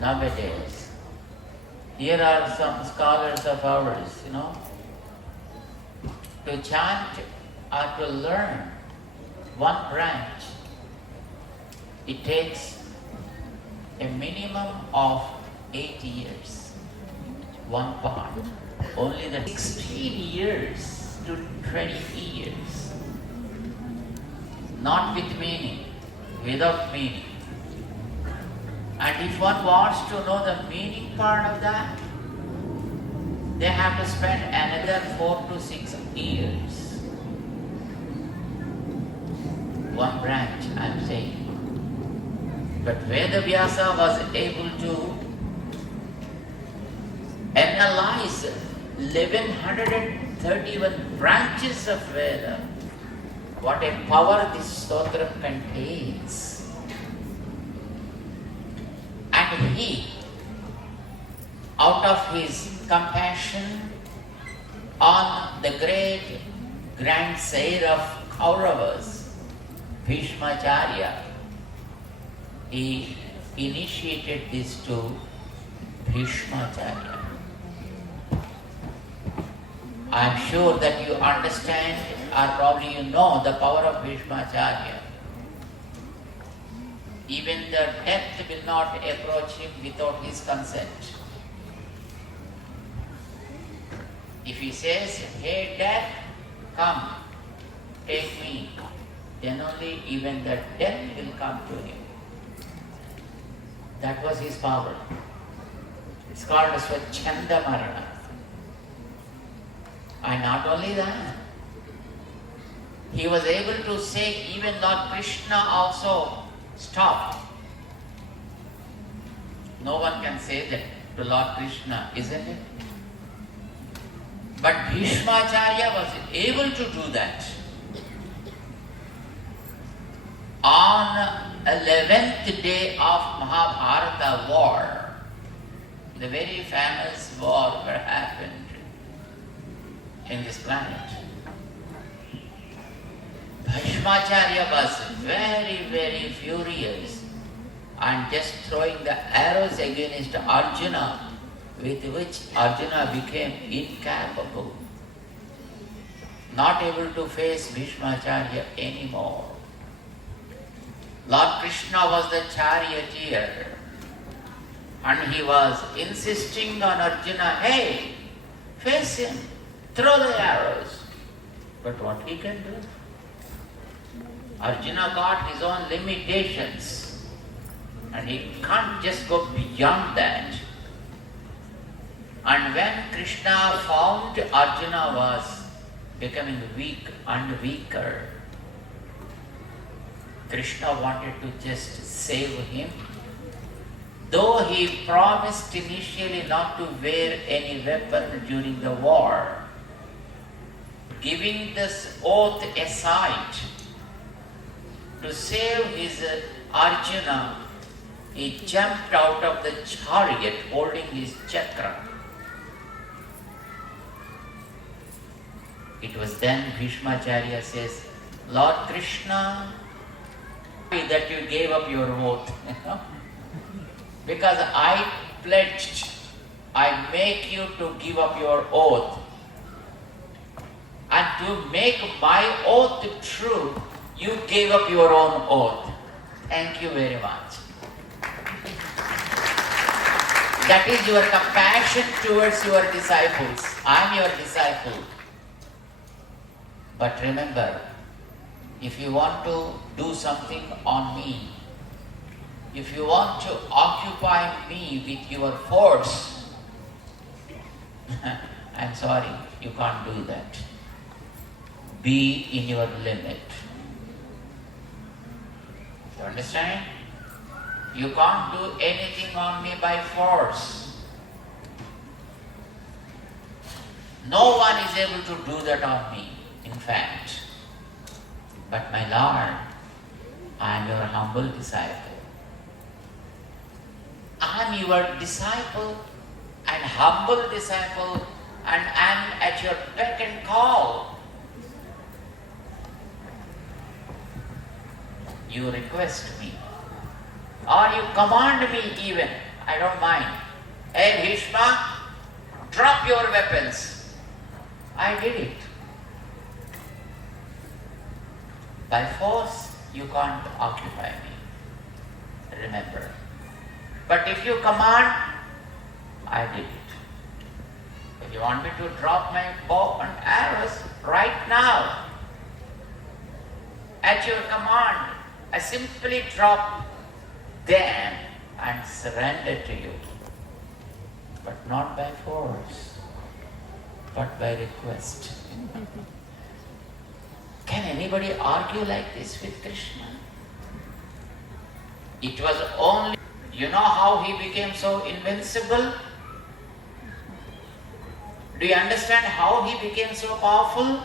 nowadays. Here are some scholars of ours, to chant or to learn one branch, it takes a minimum of 8 years, one part. Only the 16 years to 20 years. Not with meaning, without meaning. And if one wants to know the meaning part of that, they have to spend another 4 to 6 years. One branch, I am saying. But Vedavyasa was able to analyze 1131 branches of Veda. What a power this stotra contains. And he, out of his compassion on the great grandsire of Kauravas, Bhishmacharya, he initiated this to Bhishmacharya. I am sure that you understand or probably you know the power of Bhishmacharya. Even the death will not approach him without his consent. If he says, "Hey death, come, take me," then only even the death will come to him. That was his power. It's called Swachanda Marana. And not only that, he was able to say even Lord Krishna also stopped. No one can say that to Lord Krishna, isn't it? But Bhishmacharya was able to do that. On 11th day of Mahabharata war, the very famous war that happened in this planet, Bhishmacharya was very, very furious and just throwing the arrows against Arjuna, with which Arjuna became incapable, not able to face Bhishmacharya anymore. Lord Krishna was the charioteer and he was insisting on Arjuna, "Hey, face him, throw the arrows." But what he can do? Arjuna got his own limitations and he can't just go beyond that. And when Krishna found Arjuna was becoming weak and weaker, Krishna wanted to just save him. Though he promised initially not to wear any weapon during the war, giving this oath aside, to save his Arjuna, he jumped out of the chariot holding his chakra. It was then Bhishmacharya says, "Lord Krishna, that you gave up your oath, because I pledged, I make you to give up your oath. And to make my oath true, you gave up your own oath. Thank you very much." That is your compassion towards your disciples. I am your disciple. But remember, if you want to do something on me, if you want to occupy me with your force, I'm sorry, you can't do that. Be in your limit. You understand? You can't do anything on me by force. No one is able to do that on me, in fact. But my Lord, I am your humble disciple. I am your disciple and humble disciple, and I am at your beck and call. You request me, or you command me even I don't mind. Hey Bhishma, drop your weapons. I did it. By force, you can't occupy me. Remember. But if you command, I did it. If you want me to drop my bow and arrows right now, at your command, I simply drop them and surrender to you. But not by force, but by request. Can anybody argue like this with Krishna? It was only, you know how he became so invincible? Do you understand how he became so powerful?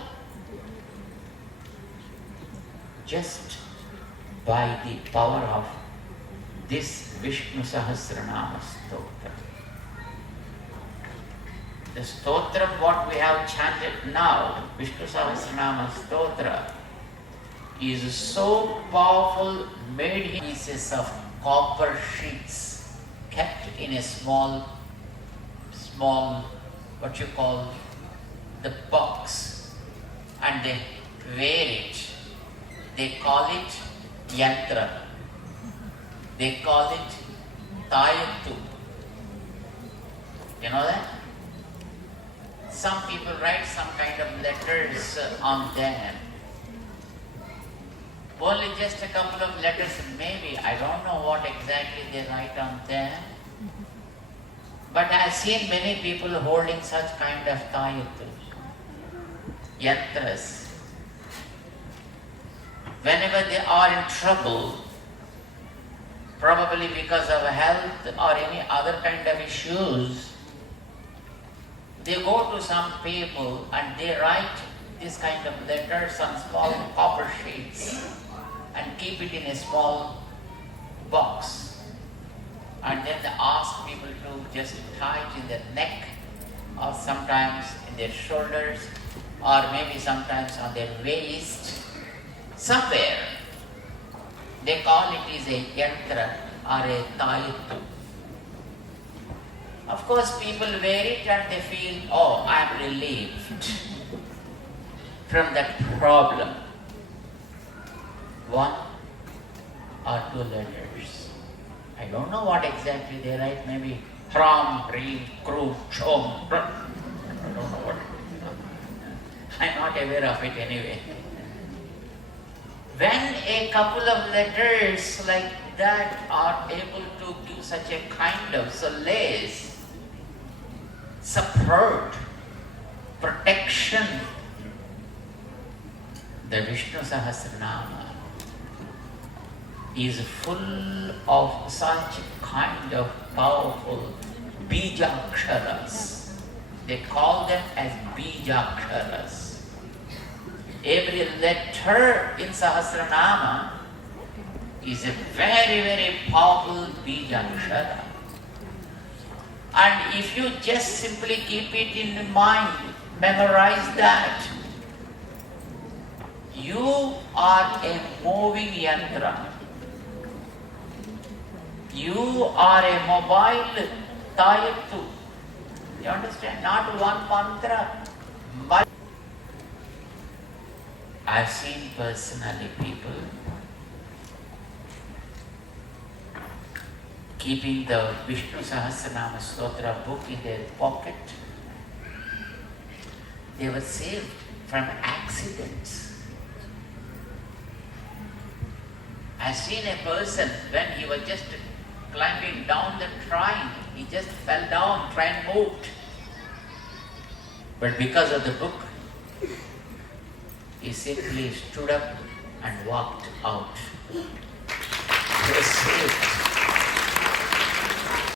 Just by the power of this Vishnu Sahasranama Stotra. The Stotra, what we have chanted now, Vishnu Sahasranama Stotra, is so powerful, made pieces of copper sheets kept in a small, what you call, the box, and they wear it. They call it yantra. They call it tayattu. You know that? Some people write some kind of letters on them. Only just a couple of letters, maybe. I don't know what exactly they write on them. But I've seen many people holding such kind of tayattu, yantras. Whenever they are in trouble, probably because of health or any other kind of issues, they go to some people and they write this kind of letters on small copper sheets and keep it in a small box. And then they ask people to just tie it in their neck, or sometimes in their shoulders, or maybe sometimes on their waist. Somewhere they call it is a yantra or a tayattu. Of course, people wear it and they feel, oh, I am relieved from that problem. One or two letters. I don't know what exactly they write, maybe Ram, Reem, Kru, Chom. I don't know what. I'm not aware of it anyway. When a couple of letters like that are able to give such a kind of solace, support, protection, the Vishnu Sahasranama is full of such kind of powerful bijaksharas. They call them as bijaksharas. Every letter in Sahasranama is a very, very powerful bijakshara. And if you just simply keep it in mind, memorize that, you are a moving yantra. You are a mobile tayattu. You understand? Not one mantra, but I've seen personally people keeping the Vishnu Sahasranama Stotra book in their pocket. They were saved from accidents. I've seen a person when he was just climbing down the train, he just fell down, train moved. But because of the book, he simply stood up and walked out. He was saved.